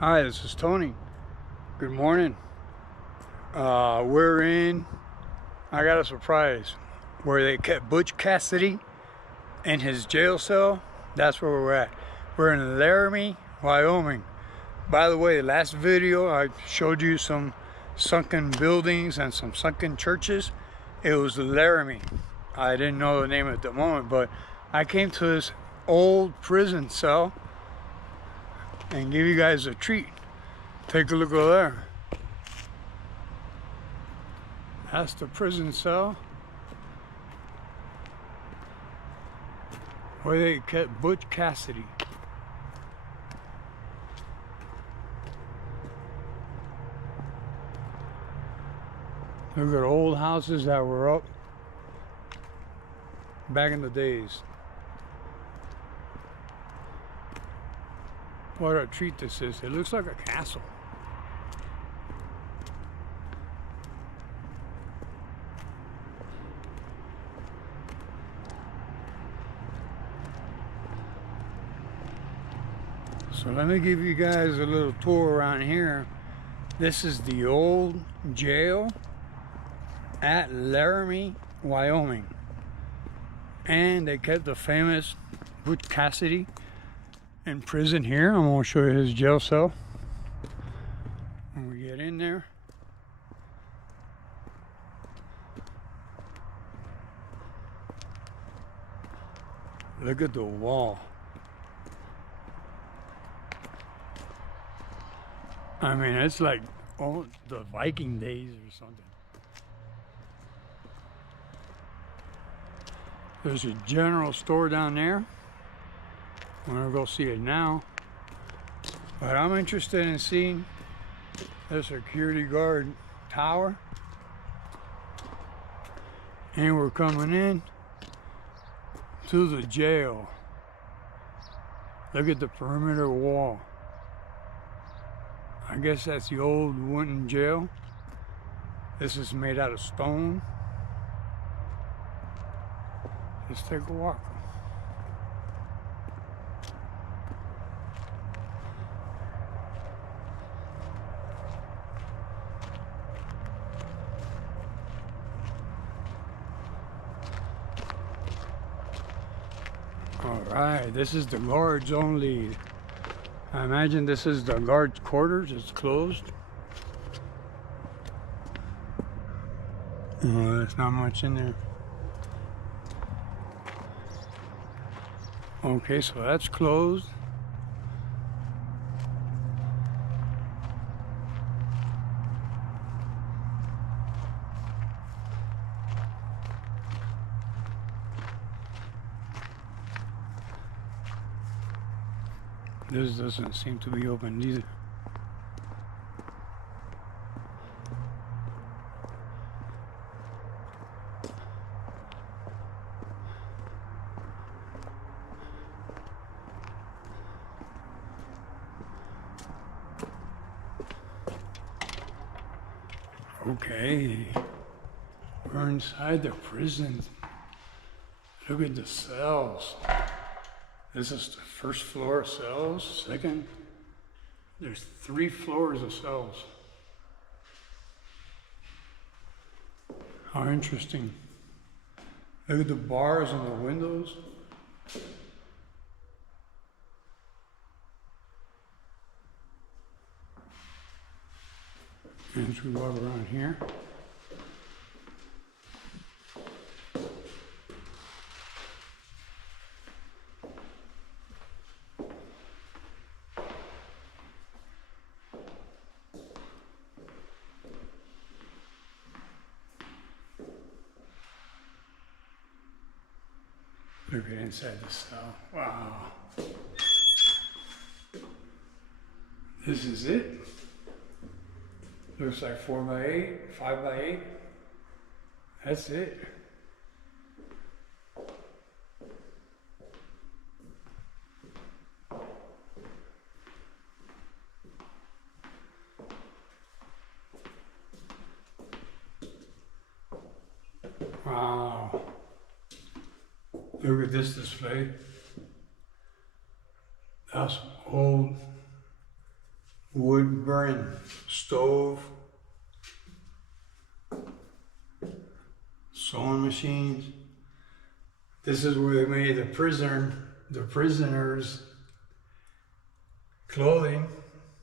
Hi, this is Tony. Good morning. I got a surprise where they kept Butch Cassidy in his jail cell. That's where we're at. We're in Laramie, Wyoming. By the way, the last video I showed you some sunken buildings and some sunken churches. It was Laramie. I didn't know the name at the moment, but I came to this old prison cell and give you guys a treat. Take a look over there. That's the prison cell where they kept Butch Cassidy. Look at old houses that were up back in the days. What a treat this is. It looks like a castle. So let me give you guys a little tour around here. This is the old jail at Laramie, Wyoming. And they kept the famous Butch Cassidy in prison here. I'm going to show you his jail cell when we get in there. Look at the wall. I mean, it's like the Viking days or something. There's a general store down there. I'm gonna go see it now. But I'm interested in seeing the security guard tower. And we're coming in to the jail. Look at the perimeter wall. I guess that's the old wooden jail. This is made out of stone. Let's take a walk. All right, this is the guards only. I imagine this is the guards' quarters. It's closed. Oh, there's not much in there. Okay, so that's closed. This doesn't seem to be open either. Okay, we're inside the prison. Look at the cells. This is the first floor of cells. Second, there's 3 floors of cells. How interesting. Look at the bars and the windows. And as we walk around here, look at inside the cell. Wow. This is it. Looks like 4 by 8, 5 by 8. That's it. Wow. Look at this display. That's old wood burning stove, sewing machines. This is where they made the prisoners' clothing.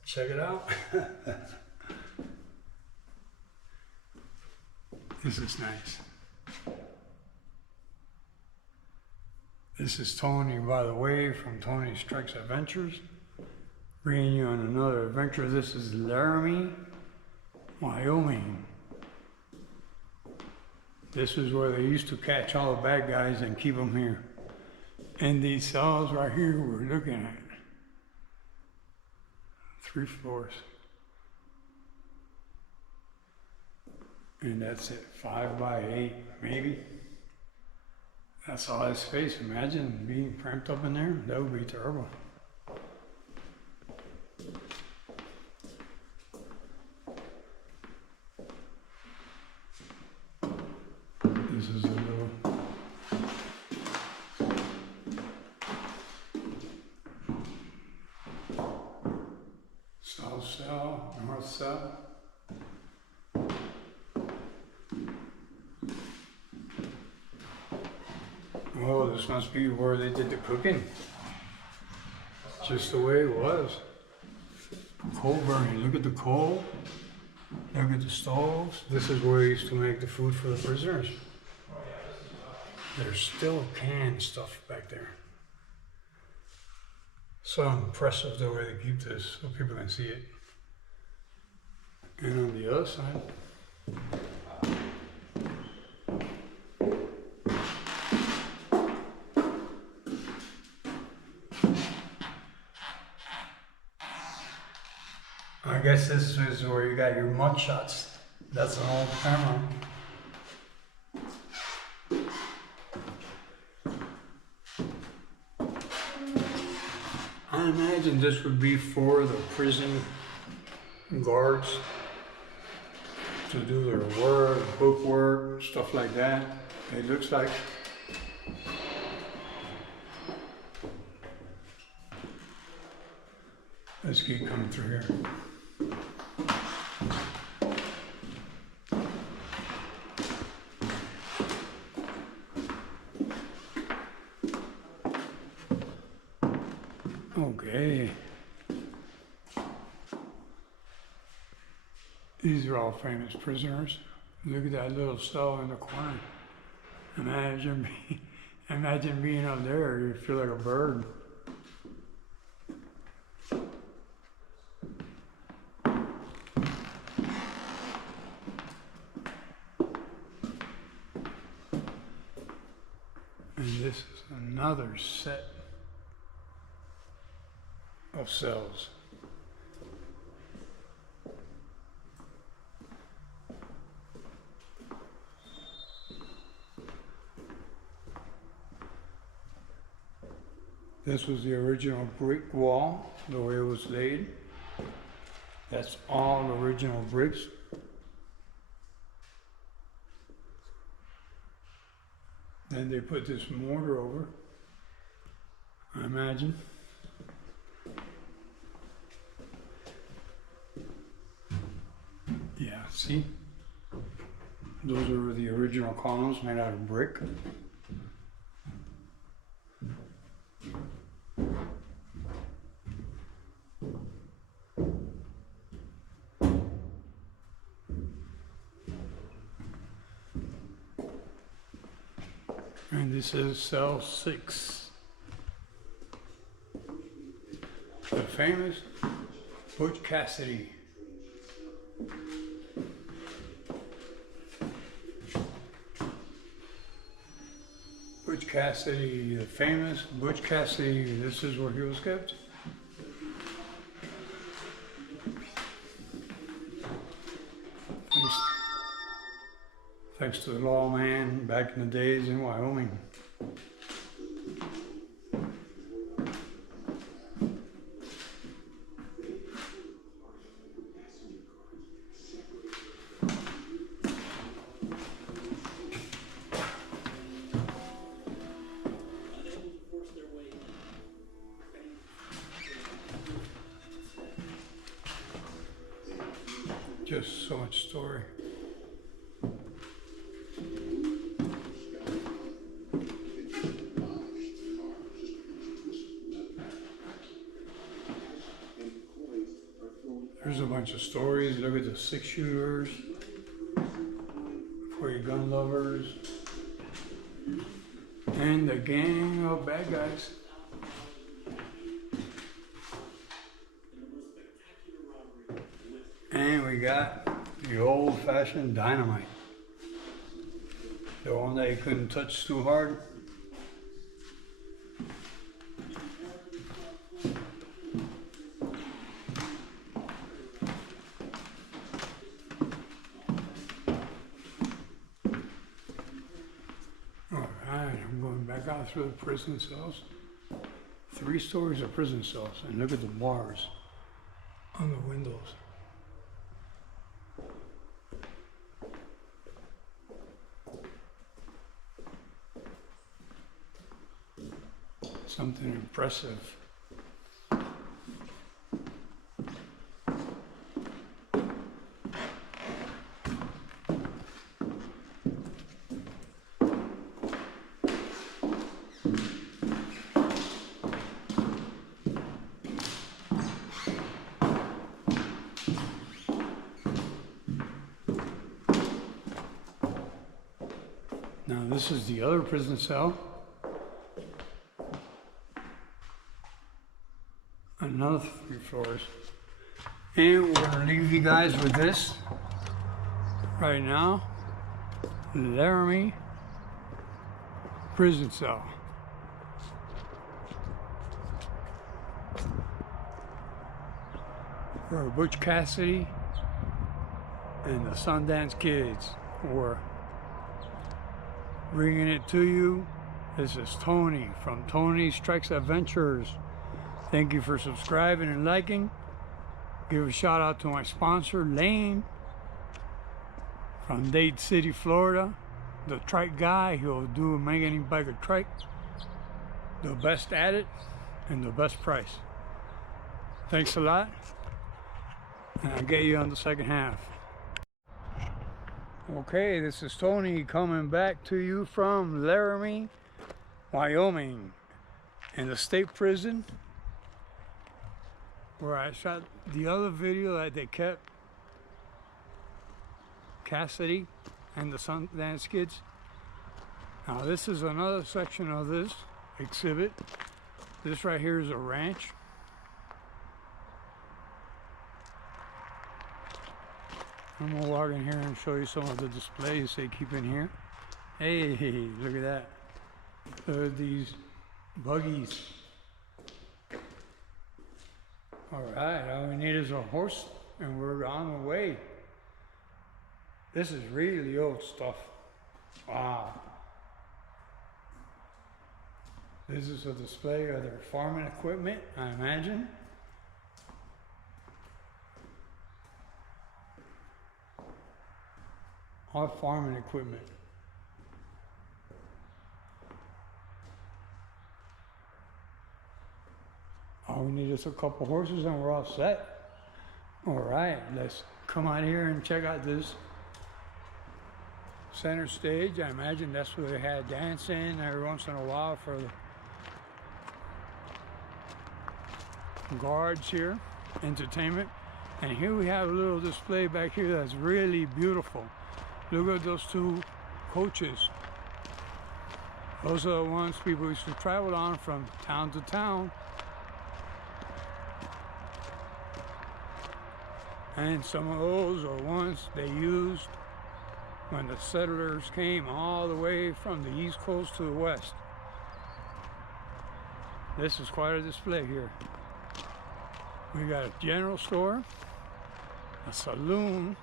Check it out. This is nice. This is Tony, by the way, from Tony Strikes Adventures. Bringing you on another adventure. This is Laramie, Wyoming. This is where they used to catch all the bad guys and keep them here. And these cells right here we're looking at. 3 floors. And that's it, 5 by 8 maybe. That's all that space. Imagine being cramped up in there. That would be terrible. This is a little south cell, north cell. Oh, this must be where they did the cooking. Just the way it was. Coal burning. Look at the coal. Look at the stoves. This is where they used to make the food for the prisoners. There's still canned stuff back there. So impressive the way they keep this so people can see it. And on the other side, I guess this is where you got your mug shots. That's an old camera. I imagine this would be for the prison guards to do their work, book work, stuff like that. It looks like. Let's keep coming through here. Okay. These are all famous prisoners. Look at that little cell in the corner. Imagine being up there. You feel like a bird. And this is another set of cells. This was the original brick wall, the way it was laid. That's all original bricks. Then they put this mortar over, I imagine. Yeah, see? Those are the original columns made out of brick. And this is cell 6. The famous Butch Cassidy. Butch Cassidy, the famous Butch Cassidy, this is where he was kept. Thanks to the lawman back in the days in Wyoming. Just so much story. There's a bunch of stories. Look at the 6-shooters for your gun lovers. And the gang of bad guys. And we got the old-fashioned dynamite. The one that you couldn't touch too hard. Back out through the prison cells. 3 stories of prison cells, and look at the bars on the windows. Something impressive. Now this is the other prison cell. Another 3 floors. And we're gonna leave you guys with this right now. Laramie prison cell. Where Butch Cassidy and the Sundance Kids were. Bringing it to you, this is Tony from Tony's Treks Adventures. Thank you for subscribing and liking. Give a shout out to my sponsor, Lane, from Dade City, Florida. The trike guy, he'll make any bike a trike. The best at it and the best price. Thanks a lot, and I'll get you on the second half. Okay, this is Tony coming back to you from Laramie, Wyoming, in the state prison where I shot the other video that they kept Cassidy and the Sundance Kids. Now this is another section of this exhibit. This right here is a ranch. I'm gonna walk in here and show you some of the displays they keep in here. Hey, look at that. Look at these buggies. All right, all we need is a horse and we're on the way. This is really old stuff. Wow. This is a display of their farming equipment, I imagine. All farming equipment. All we need is a couple horses and we're all set. All right, let's come out here and check out this center stage. I imagine that's where they had dancing every once in a while for the guards here, entertainment. And here we have a little display back here that's really beautiful. Look at those 2 coaches. Those are the ones people used to travel on from town to town. And some of those are ones they used when the settlers came all the way from the East Coast to the West. This is quite a display here. We got a general store, a saloon,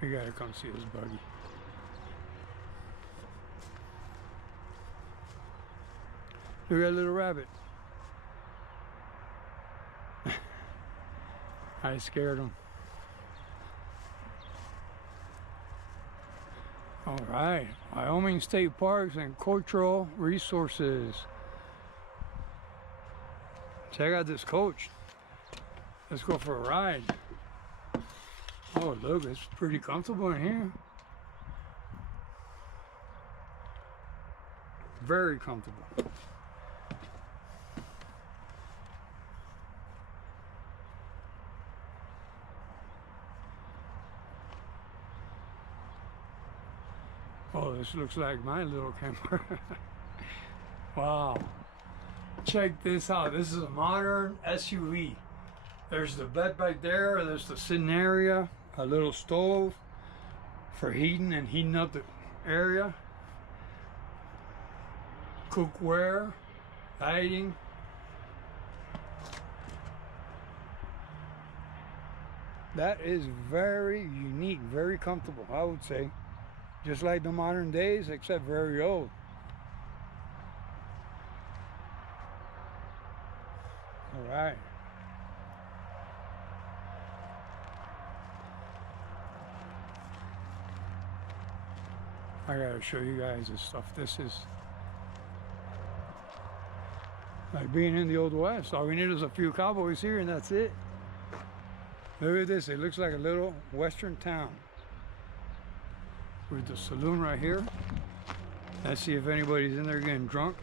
we gotta come see this buggy. Look at that little rabbit. I scared him. All right, Wyoming State Parks and Cultural Resources. Check out this coach. Let's go for a ride. Oh, look, it's pretty comfortable in here. Very comfortable. Oh, this looks like my little camper. Wow. Check this out. This is a modern SUV. There's the bed back there. There's the sitting area. A little stove for heating and heating up the area. Cookware, lighting. That is very unique, very comfortable, I would say. Just like the modern days, except very old. All right. I gotta show you guys this stuff. This is like being in the Old West. All we need is a few cowboys here and that's it. Look at this, it looks like a little western town. With the saloon right here. Let's see if anybody's in there getting drunk.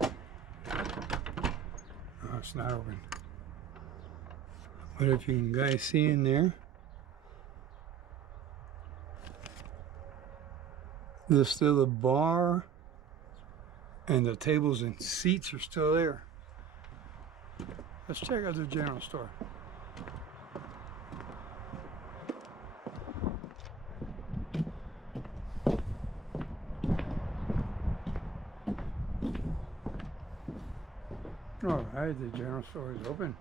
Oh, it's not open. But if you can guys see in there, there's still a bar and the tables and seats are still there. Let's check out the general store. All right, the general store is open.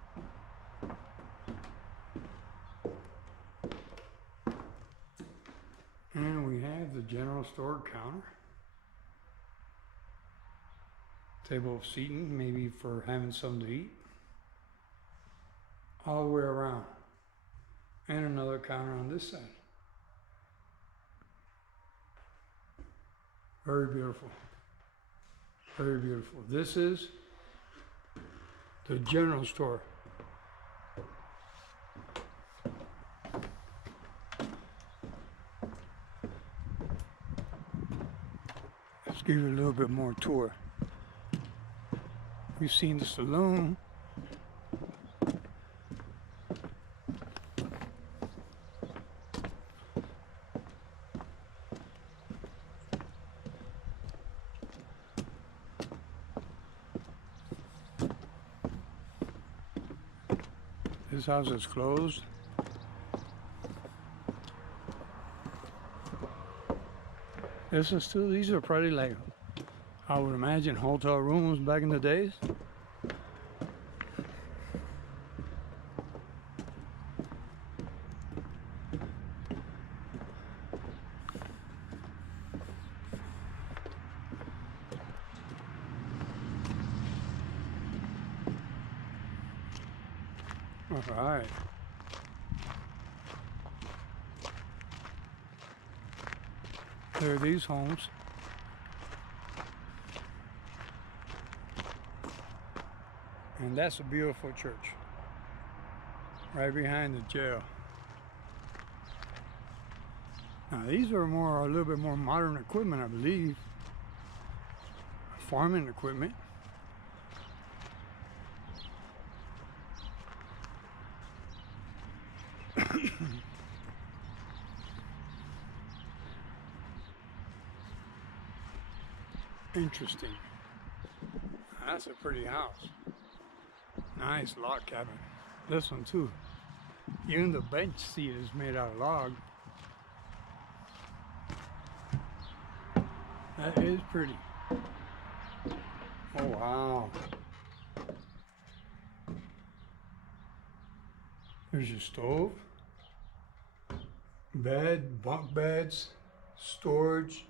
And we have the general store counter. Table of seating, maybe for having something to eat. All the way around. And another counter on this side. Very beautiful. Very beautiful. This is the general store. Let's give you a little bit more tour. We've seen the saloon. This house is closed. This is still, these are probably like, I would imagine, hotel rooms back in the days. All right. There are these homes. And that's a beautiful church. Right behind the jail. Now these are a little bit more modern equipment, I believe. Farming equipment. Interesting. That's a pretty house. Nice log cabin. This one too. Even the bench seat is made out of log. That is pretty. Oh wow. There's your stove. Bed, bunk beds, storage.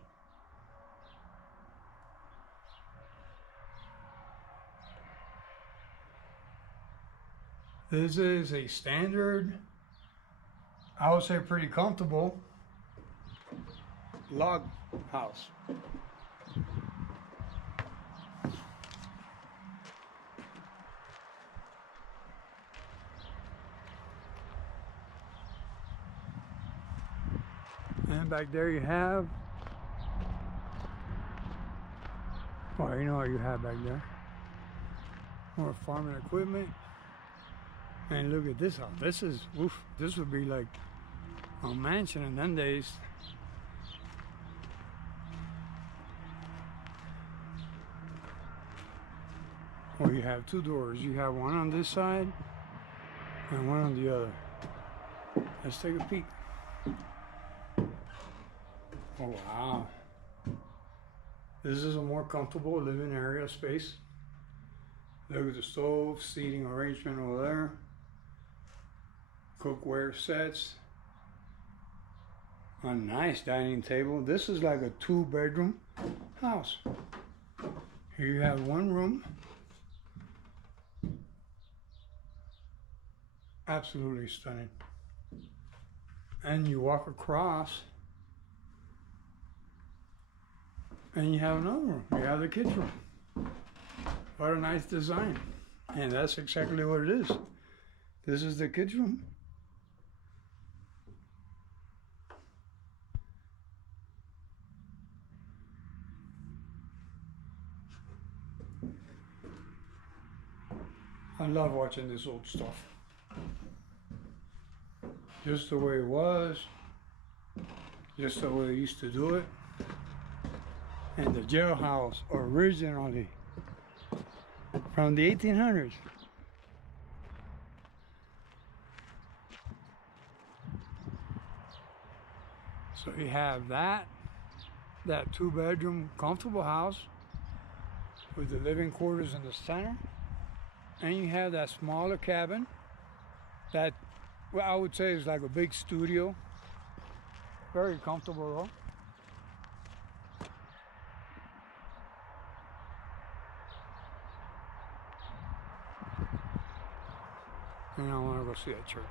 This is a standard I would say pretty comfortable log house. And back there you have, well, you know what you have back there. More farming equipment. And look at this house. This is, oof, this would be like a mansion in them days. Well, you have two doors. You have one on this side and one on the other. Let's take a peek. Oh, wow. This is a more comfortable living area space. Look at the stove, seating arrangement over there. Cookware sets. A nice dining table. This is like a 2-bedroom house. Here you have one room. Absolutely stunning. And you walk across and you have another room. You have the kids' room. What a nice design. And that's exactly what it is. This is the kids' room. I love watching this old stuff. Just the way it was, just the way they used to do it. And the jailhouse originally from the 1800s. So you have that 2-bedroom comfortable house with the living quarters in the center. And you have that smaller cabin that, well, I would say is like a big studio. Very comfortable though. And I want to go see that church.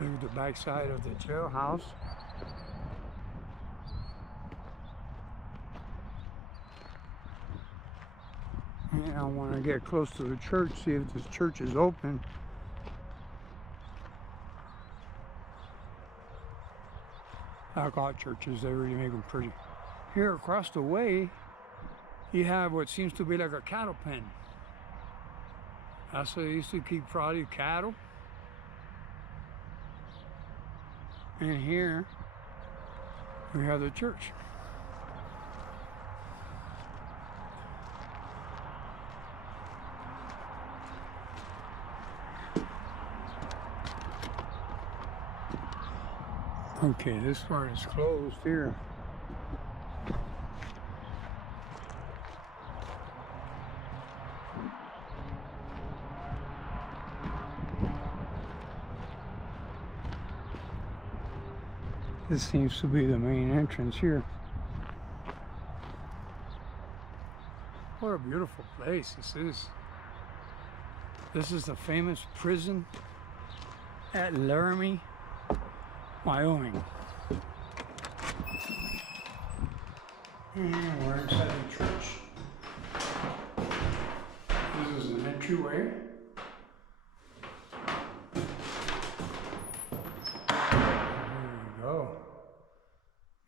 Look at the back side of the jailhouse. And I want to get close to the church, see if this church is open. I call it churches, they really make them pretty. Here across the way, you have what seems to be like a cattle pen. That's where they used to keep probably cattle. And here, we have the church. Okay, this part is closed here. This seems to be the main entrance here. What a beautiful place this is. This is the famous prison at Laramie, Wyoming. And we're inside the church. This is an entryway. There you go.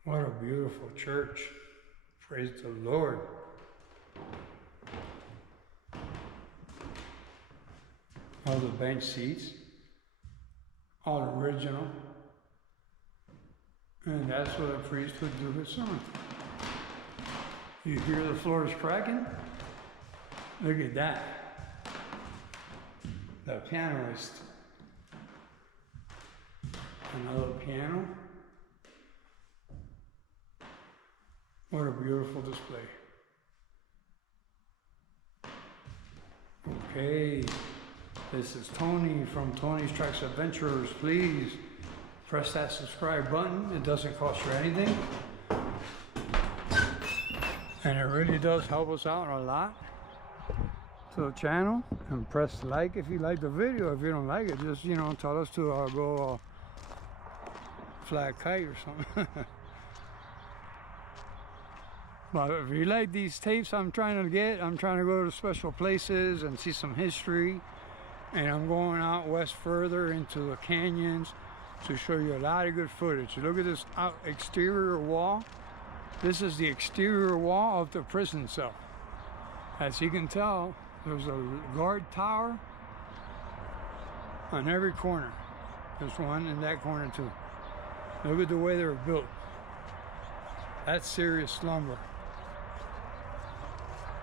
What a beautiful church. Praise the Lord. All the bench seats, all original. And that's what a priest would do his sermon. You hear the floors cracking? Look at that. The pianist. Another piano. What a beautiful display. Okay, this is Tony from Tony's Tracks Adventures. Please press that subscribe button. It doesn't cost you anything. And it really does help us out a lot to to the channel and press like if you like the video. If you don't like it, just, you know, tell us to go fly a kite or something. But if you like these tapes I'm trying to go to special places and see some history. And I'm going out west further into the canyons to show you a lot of good footage. Look at this exterior wall. This is the exterior wall of the prison cell. As you can tell, there's a guard tower on every corner. There's one in that corner too. Look at the way they were built. That's serious lumber.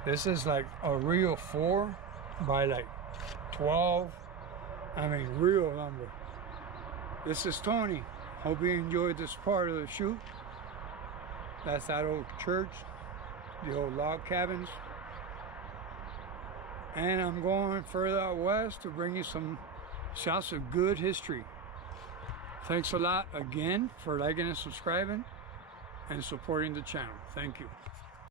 This is like a real 4 by like 12. I mean, real lumber. This is Tony. Hope you enjoyed this part of the shoot. That's that old church, the old log cabins. And I'm going further out west to bring you some shots of good history. Thanks a lot again for liking and subscribing and supporting the channel. Thank you.